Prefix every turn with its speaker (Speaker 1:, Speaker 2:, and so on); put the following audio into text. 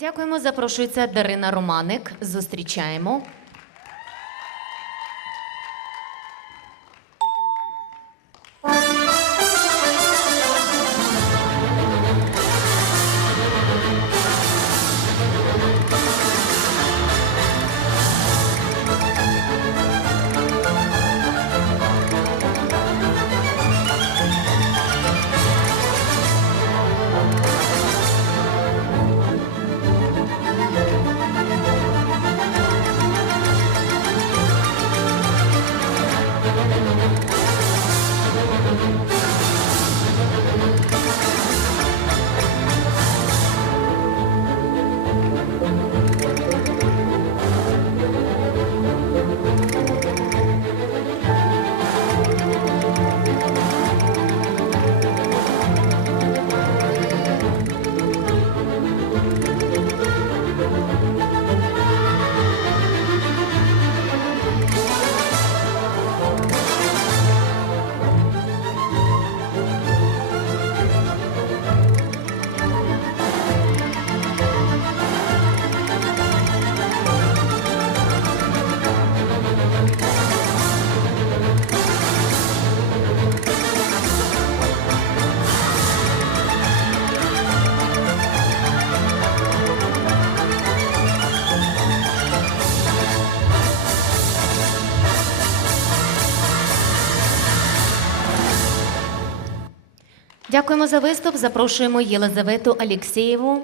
Speaker 1: Дякуємо. Запрошується Дарина Романик. Зустрічаємо. Дякуємо за виступ. Запрошуємо Єлизавету Алєксєєву.